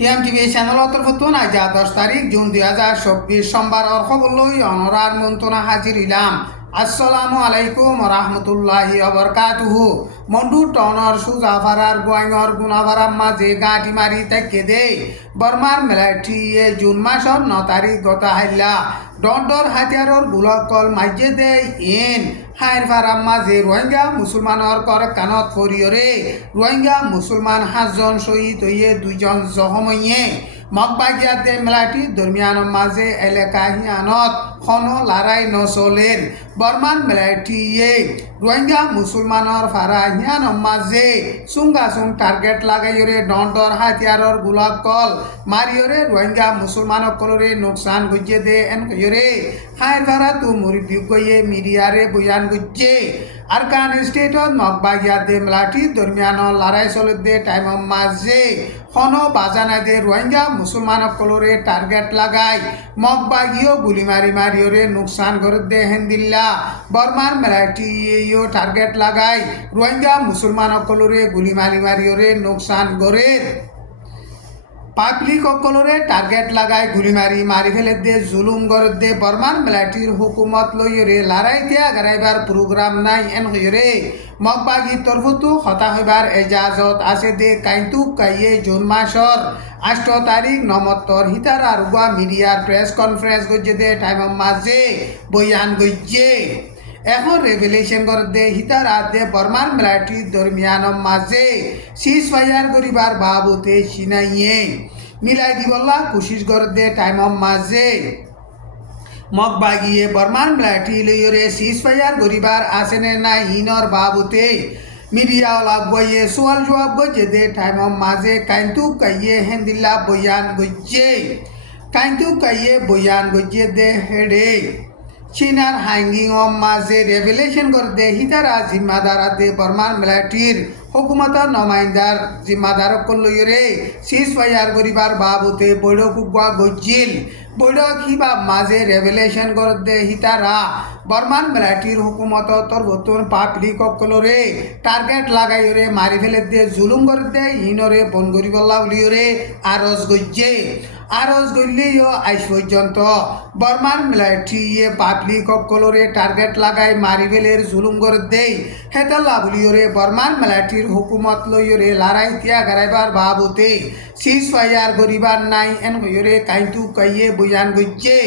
টিএমটিভি channel তরফতুন আজ 10 তারিখ June 2024 সোমবার খবর লই অনরার মন্ত্রণা হাজির ইলাম। আসসালামু আলাইকুম রহমতুল্লাহি অবরকাতুহু। মন্ডু টনর সুজাফারার গোয়াইঙর গুনাভারার মাঝে গাঁটি মারি তাকে দে বর্মার মেলাটি জুন মাসর 9 তারিখ গত হাইলা ডর হাতিয়ারর গুলকল মাঝে দে ইন হাইর ফারাম মাঝে রোহিঙ্গা মুসলমানর কর কানত ফরিয়রে রোহিঙ্গা মুসলমান 5জন শহীদ হইয়ে 2জন জখম হইয়ে মগবাগিয়াতে মেলাটি দরমিয়ান মাঝে এলাকা হিয়ানত খন লড়াই নচলের বর্মান মেলাটিয়ে রোহিঙ্গা মুসলমানর ফারা হিয়ান মাঝে চুং টার্গেট লাগাইরে ডর হাতিয়ারর গুলাব কল মারিয়রে রোহিঙ্গা মুসলমান কলরে নোকসান গুজে দে এন কইরে হাইর ফারা তু মুরিবি কইয়ে মিডিয়ারে বয়ান গুজে আরকান স্টেটত মগবাগিয়াতে মেলাটি দরমিয়ান লড়াই চলে দে টাইম মাঝে খন বাজানা দে রোহিঙ্গা মুসলমান কলরে টার্গেট লাগাই মগবাগিও গুলি মারিয়রে নোকসান করে দে হেন্দিল্লা বর্মার মেলাটিও টার্গেট লাগাই রোহিঙ্গা মুসলমান কলরে গুলি মারিয়রে নোকসান করে পাবলিক সকলরে টার্গেট লাগাই গুলি মারি ফেলে দে জুলুম করে দে বর্মার মেলাটির হুকুমত লইরে লড়াই দিয়া গারাইবার প্রোগ্রাম নাই এন হইরে মগবাগি তরফতু হতা হইবার এজাজত আছে দে কাইন্তু কাইয়ে জুন মাসর 8 তারিখ নমত্তর হিতার আর মিডিয়ার প্রেস কনফারেন্স গজ্জে দে টাইম মাঝে বয়ান গজ্জে এখন রেভেলেশন করে দে হিতার দে বর্মার মেলাটি দরমিয়ান মাঝে সিজ ফায়ার করিবার বাবুতে সিনাইয়ে মিলাই দিবল্লা কোশিশ করে দে টাইম মাঝে মগবাগিয়ে বর্মার মেলাটি লইরে সিজ ফায়ার করিবার আসেনে না হিনর বাবুতে মিডিয়া বইয়ে সোয়াল জবাব গজ্জে দে টাইম মাঝে কাইন্তু কাইয়ে হেন্দিল্লা বয়ান গজ্জে কাইন্তু কাইয়ে বয়ান গজ্জে দে হেডে চীনার হাঙ্গিং মাঝে রেভেলেশন করে দে হিতারা জিম্মাদার দে বর্মার মেলাটির হুকুমতার নমাইন্দার জিম্মাদার লইরে সিজ ফায়ার করিবার বাবুতে বৈঠক গজ্জিল বৈঠক হিবা মাঝে রেভেলেশন করে দে হিতারা বর্মান মেলাটির হুকুমত তরবতুন পাবলিক সকলরে টার্গেট লাগাইরে মারি ফেলে দে জুলুম করে দে ইনরে বন করিবল্লা উলিয়রে আরজ গজ্জে আরজ গল্লিও আইস পর্যন্ত বর্মার মেলাটিয়ে পাবলিক সকলরে টার্গেট লাগাই মারি ফেলের জুলুম করে দেই হেতাল্লা বলিয়রে বর্মার মেলাটির হুকুমত লইরে লড়াই তিয়া গারাইবার বাবুতে সিজ ফায়ার করিবার নাই এন হইরে কাইন্তু কাইয়ে বয়ান গজ্জে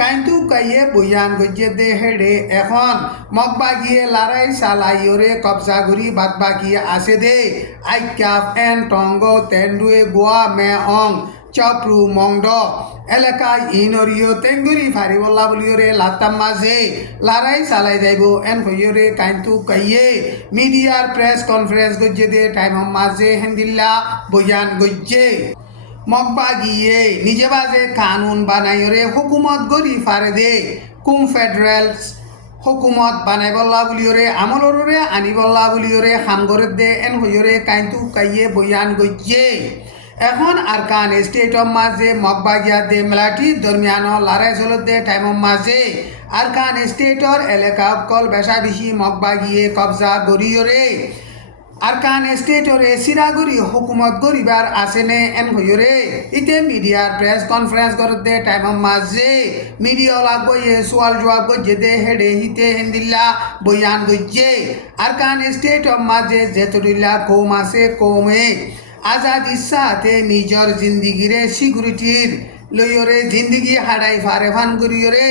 কাইন্তু কাইয়ে বয়ান গজ্জে দে হেডে এখন মগবাগিয়ে লড়াই চালাইরে কবজা করি বাদবাগিয়ে আছে দে আইক্যাফ এন টঙ্গ তেন্ডুয়ে গোয়া মে অং চপ্রু মংড এলাকায় ইনরিও তেঙ্গুরি ফারিবল্লা বলিওরে লাতাম মাঝে লড়াই চালাই যাইব এন হইরে কাইন্তু কাইয়ে মিডিয়ার প্রেস কনফারেন্স গজ্জে দে টাইম মাঝে হেন্দিল্লা বয়ান গজ্জে মগবাগিয়ে নিজে বাজে কানুন বানাইরে হুকুমত গরি ফারে দে কুম ফেডারেল হুকুমত বানাইবল্লা বলিওরে আমলরে আনিবল্লা বলিওরে হামগরে দে এন হইরে কাইন্তু কাইয়ে বয়ান গজ্জে এখন আরকান স্টেট মাঝে মগবাগিয়া দে মেলাটি দরমিয়ান লড়াই চলত দে টাইম মাঝে আরকান স্টেটর এলাকা কল বেশা বেশি মগবাগিয়ে কবজা গরিয়রে আরকান স্টেটরে সিরাগুড়ি হুকুমত গরিবার আসেনে এন হইরে ইতে মিডিয়ার প্রেস কনফারেন্স করতে টাইম মাঝে মিডিয়া লাগবইয়ে সোয়াল জবাব গজ্জে দে হেডে হিতে হেন্দিল্লা বয়ান গজ্জে আরকান স্টেট মাঝে যেতরিল্লা কৌম আছে কৌমে আজাদ ইচ্ছাতে নিজর জিন্দিগিরে সিকিউরিটির লইরে জিন্দিগি হারাই ফারে ফান করিয়রে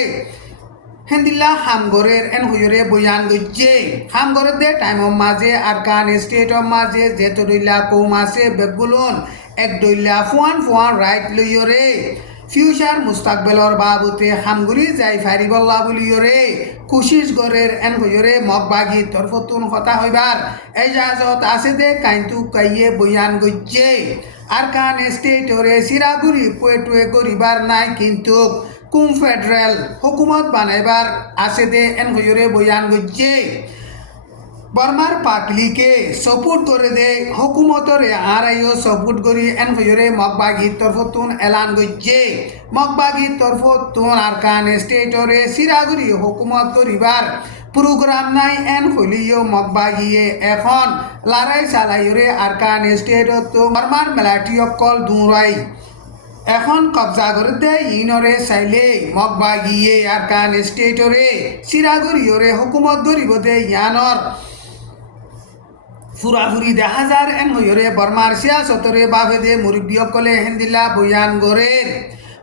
হেন্দিল্লা হামগরের এন হইরে বয়ান গজ্জে হামগরের দে টাইম মাঝে আরকান স্টেট মাঝে যেতরিল্লা কৌম আছে বেগুলন এক দইল্লা ফুয়ান রাইট লইরে ফিউচার মুস্তাকবেলর বাবুতে হামগুড়ি যাই ফারিবল্লা বলিয়রে কোশিশ গরের এন হইরে মগবাগি তরফতুন হতা হইবার এজাজত আছে দে কাইন্তু কাইয়ে বয়ান গজ্জে আরকান স্টেটরে সিরাগুড়ি পুয়ে করিবার নাই কিন্তু কুম ফেডারেল হুকুমত বানাইবার আছে দে এন হইরে বয়ান গজ্জে বর্মার পাবলিকে সপোর্ট করে দে হুকুমতরে আরাইও সপোর্ট করি এন হইরে মগবাগি তরফতুন এলান গজ্জে মগবাগি তরফতুন আরকান স্টেটরে সিরাগুড়ি হুকুমত করিবার প্রোগ্রাম নাই এন হলিও মগবাগিয়ে এখন লারাই চালাইরে আরকান স্টেটত তো বর্মার মেলাটি অকল দুরাই এখন কবজা করে দে ইনরে চাইলে মগবাগিয়ে আরকান স্টেটরে চিরাগরিয়রে হুকুমত ধরিব দে ইয়ানর ফুরাফুরি দেখা যার এন হইরে বর্মার সিয়াসতরে বাফেদে মুরব্বীসকলে হেন্দিলা বয়ান গরের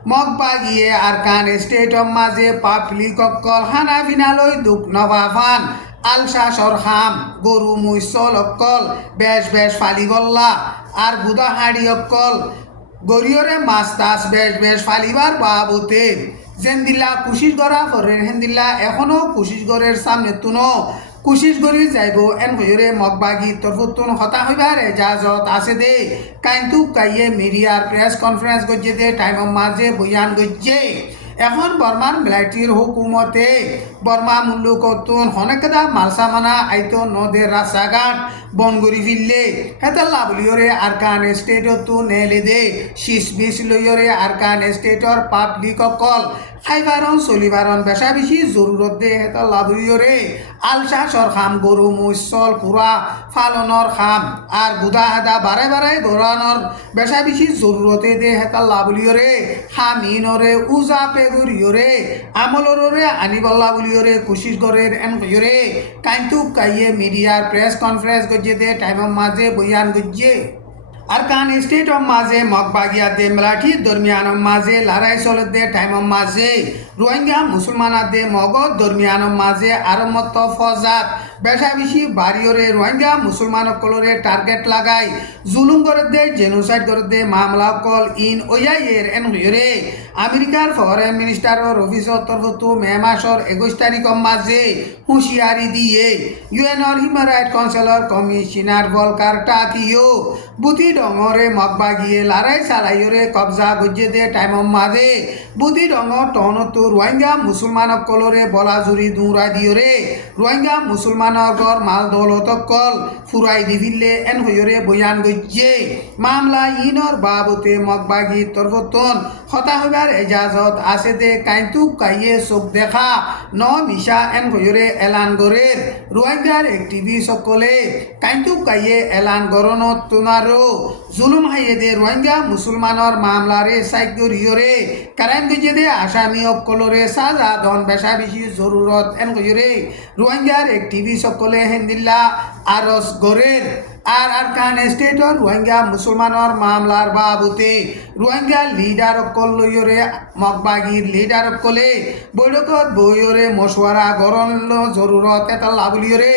মগবাগিয়ে আরকান স্টেটর মাঝে পাবলিক অকল খানা পিনালৈ দুখ নবাফান আলসা সরহাম গরু মৈসল অকল বেশ বেশ ফালি গল্লা আর বুদা হাড়ি অকল গরিয়রে মাছ তাছ বেশ বেশ ফালিবার বাবুতে জেন্দিল্লা কুশিস গড়া ফরের হেন্দিল্লা এখনো কুশিস গড়ের সামনে তুনো কুশিস গড়ি যাইব এন হইরে মগবাগি তরফুতুন হতা হইবার এজাজত আছে দে কাইন্তু কাইয়ে মিডিয়ার প্রেস কনফারেন্স গজ্জে দে টাইম মাঝে বয়ান গজ্জে এখন বর্মার মিলাইটির হুকুমতে বর্মা মুল্লুকতুন হনেকদা মালসামানা আইতো নদের রাস্তাঘাট বনগুড়ি ফিরলে হেতাল্লা বলিয়রে আরকান স্টেটতো নেলে দে শীষ বিষ লইয়রে আরকান স্টেটর পাবলিক অকল খাইবারন চলিবারন বেশা বেশি জরুরত দে হেতাল্লা বলিয়রে আলসা সর খাম গরু মৈসল পুরা ফালনর খাম আর গুদা হেদা বারাই বারাই গরানর বেশা বেশি জরুরতে দে হেতাল্লা বলিয়রে খামিনরে উজা পেগুরিয়রে আমলরে আনিবল্লা বলিয়রে কুশিস গরের এন কইরে কাইন্তু কাইয়ে মিডিয়ার প্রেস কনফারেন্স গজ্জে দে টাইম মাঝে বয়ান গজ্জে আরকান স্টেট মাঝে মগবাগিয়া দে মেলাঠি দরমিয়ান মাঝে লড়াই চলে দে টাইম মাঝে রোহিঙ্গা মুসলমান দে মগজ দরমিয়ান মাঝে আরমত ফজাত বেশা বেশি বাড়িওরে রোহিঙ্গা মুসলমান কলরে টার্গেট লাগাই জুলুম করে দে জেনোসাইড করে দে মামলা কল ইন ওয়াইয়ের এন হইরে আমেরিকার ফরেন মিনিস্টারের অফিসর তরফতো মে মাসর 21 তারিখ মাঝে হুঁশিয়ারি দিয়ে ইউএনর হিউম্যান রাইট কাউন্সিলর কমিশনার ভলকার টাকিও বুতি ডঙরে মগবাগিয়ে লড়াই চালাইরে কবজা গজ্জে দে টাইম মাঝে বুতি ডঙর টনতো রোহিঙ্গা মুসলমান কলরে বলা জুরি দৌড়া দিয়রে রোহিঙ্গা মুসলমানগর মাল দৌলত কল ফুরাই দিবিলে এন হইরে বয়ান গজ্জে মামলা ইনর বাবতে মগবাগি তরফতন হতা হইবার এজাজত আছে দে কাইন্তু কাইয়ে চোখ দেখা ন মিশা এন হইরে এলান গরের রোহিঙ্গার একটিভিস্ট সকলে কাইন্তু কাইয়ে এলান গরনত তোনারো জুলুম হাইয়ে দে রোহিঙ্গা মুসলমানর মামলারে সাইগরিয়রে কারাইম গজ্জে দে আসামি অকলরে সাজা দন বেশা বেশি জরুরত এন হইরে রোহিঙ্গার একটিভিস্ট সকলে হেন্দিল্লা আরস গরের আর আরকান স্টেটর রোহিঙ্গা মুসলমানর মামলার বাবুতে রোহিঙ্গা লিডার অকল লইয়রে মগবাগির লিডার অকলে বৈঠকত বইয়রে মশওয়ারা গরণ জরুরত এটা লাভলিয়রে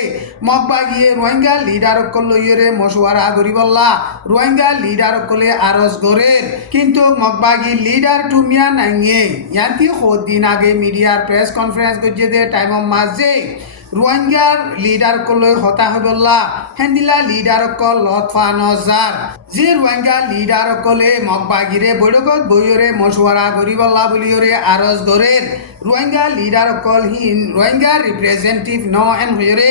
মগবাগিয়ে রোহিঙ্গা লিডার অকল লইয়রে মশওয়ারা গরিবল্লা রোহিঙ্গা লিডার অকলে আরস গরের কিন্তু মগবাগির লিডার টুমিয়া নাইয়ে ইয়ান্তি দিন আগে মিডিয়ার প্রেস কনফারেন্স গজ্জে দে টাইম মাঝে রোহিঙ্গার লিডার কলৈ হতা হবল্লা হেন্দিলা লিডার কল লতফা নজার যে রোহিঙ্গা লিডার কলে মগবাগিরে বৈঠকত বইয়রে মশওয়ারা গরিবল্লা বলিয়রে আরজ গরের রোহিঙ্গা লিডার কল হিন রোহিঙ্গা রিপ্রেজেন্টেটিভ ন এন হইরে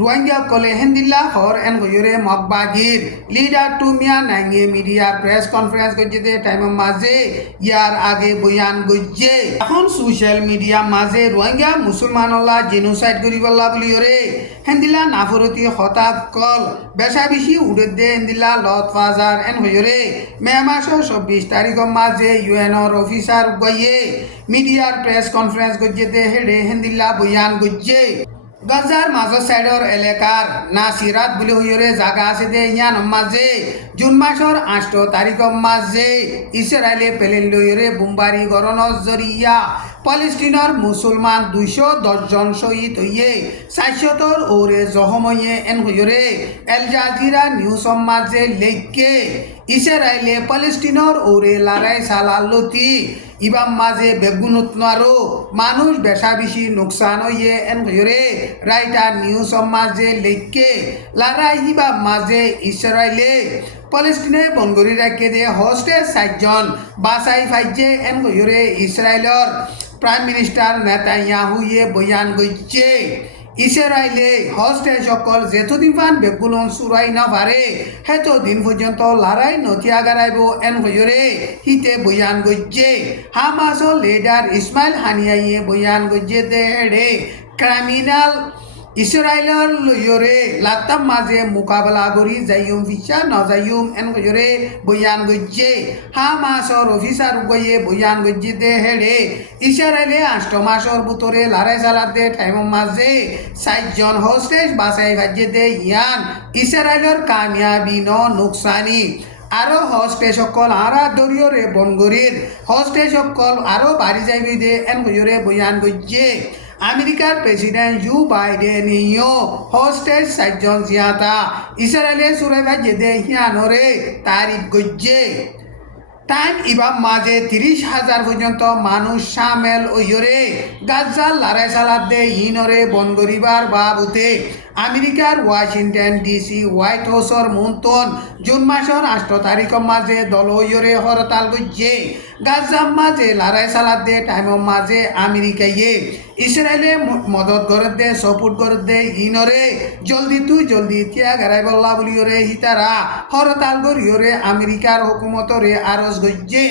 রোহিঙ্গা কলে হেন্দিল্লা হর এন হইরে মগবাগির লিডার টুমিয়া নাইয়ে মিডিয়ার প্রেস কনফারেন্স গজ্জে টাইম মাঝে ইয়ার আগে বয়ান গজ্জে এখন সোশ্যাল মিডিয়া মাঝে রোহিঙ্গা মুসলমানল্লা জেনোসাইড গরিবল্লা বলিয়রে হেন্দিল্লা নাফরতি হতা কল বেশা বেশি উড়ে দে হেন্দিল্লা লতফাজার এন হইরে মে মাসের 24 তারিখ মাঝে ইউএনর অফিসার গইয়ে মিডিয়ার প্রেস কনফারেন্স গজ্জে দে হেডে হেন্দিল্লা বয়ান গজ্জে গজার মাঝ সাইডর এলাকার নাসিরাত বলে হইরে জায়গা আছে দে ইয়ান মাঝে জুন মাসের 8 তারিখ মাঝে ইসরায়েলে পেলেন লইরে বুম্বারি গরণর জরিয়া পালেস্টিনার মুসলমান 210 জন শহীদ হইয়ে 400 ওরে জখম হইয়ে এন হইরে এল জাজিরা নিউজ মাঝে লেখকে ইসরায়েলে পালেস্টিনার ওরে লড়াই চালালতি ইবাম মাঝে বেগুনতনারো মানুষ বেশা বেশি নোকসান হইয়ে এন হইরে রাইটার নিউজ মাঝে লেখকে লড়াই ইবাম মাঝে ইসরায়েলে পালেস্টিনে বনগরি রাখে দে হোস্টে 60 জন বাসাই ফাইজে এন হইরে ইসরায়েলর প্রাইম মিনিস্টার নেতানিয়াহুয়ে বয়ান গইছে ইসরায়েলে হোস্টে সকল যেতদিন পান বেগুলন সুরাই না পারে হেতো দিন পর্যন্ত লড়াই নথিয়া গারাইব এন হইরে হিতে বয়ান গইছে হামাসর লিডার ইসমাইল হানিয়াইয়ে বয়ান গইছে দে রে ক্রিমিনাল ইসরায়েলৰ লয়ৰে লাতাম মাঝে মোকাবেলা কৰি যাইম ফিচা নজাইম এন গজৰে বয়ান গজ্জে হামাসৰ অফিসার গয়ে বয়ান গজ্জে দে হেৰে ইসরায়েলে 8 মাসৰ বুতৰে লড়াই চালাত দে টাইমৰ মাঝে 60 জন হোস্টেজ বাঁচাই ভাজ্যে দে ইয়ান ইসরায়েলৰ কামিয়াবি ন নোকসানি আরো হস্টেসকল আরা দরিয়রে বনগরির হস্টেসকল আরো বাড়ি যাইবে দে এন গজরে বয়ান গজ্জে আমেরিকার প্রেসিডেন্ট জো বাইডেন ইয়ো হোস্টেজ 60 জন জিয়াতা ইসরায়েলে সুরাই ভাজ্যে দে হিয়ানরে তারিফ গজ্জে টাইম ইবাম মাঝে 30,000 পর্যন্ত মানুষ সামেল ওইরে গাজার লড়াই চালাত দে ইনরে বন গরিবার বাবুতে আমেরিকার ওয়াশিংটন ডিসি হোয়াইট হাউসর মন্তন জুন মাসের 8 তারিখের মাঝে দল ওইরে হরতাল গজ্জে গাজার মাঝে লড়াই চালাত দে টাইমের মাঝে আমেরিকায়ে ইসরায়েলে মদত করে দে সপোর্ট করে দে ইনরে জলদি তিয়া গারাই বল্লা বলিওরে হিতারা হরতাল গরিওরে আমেরিকার হুকুমতরে আরজ গজ্জে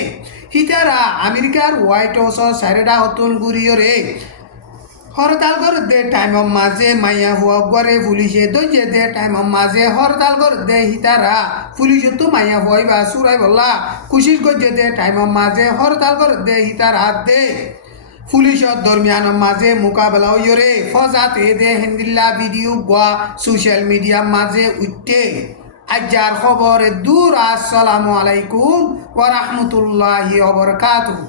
হিতারা আমেরিকার হোয়াইট হাউসর সাইরেডা হতুন গুরিওরে হরতাল করে দে টাইমের মাঝে মাইয়া হুয়া গরে পুলিশে দইজে দে টাইমের মাঝে হরতাল করে দে হিতারা পুলিশে তো মাইয়া হুয়াইবা সুরাই বল্লা কুশিস গজ্জে দে টাইমের মাঝে হরতাল করে দে হিতারা দে পুলিশর দরমিয়ানের মাঝে মোকাবেলা হইরে ফজাত দে হিন্দিল্লা ভিডিও বা সোশ্যাল মিডিয়ার মাঝে উঠতে আজার খবর দূর আসসালামু আলাইকুম ওয়া রাহমাতুল্লাহি ওয়া বারাকাতুহু।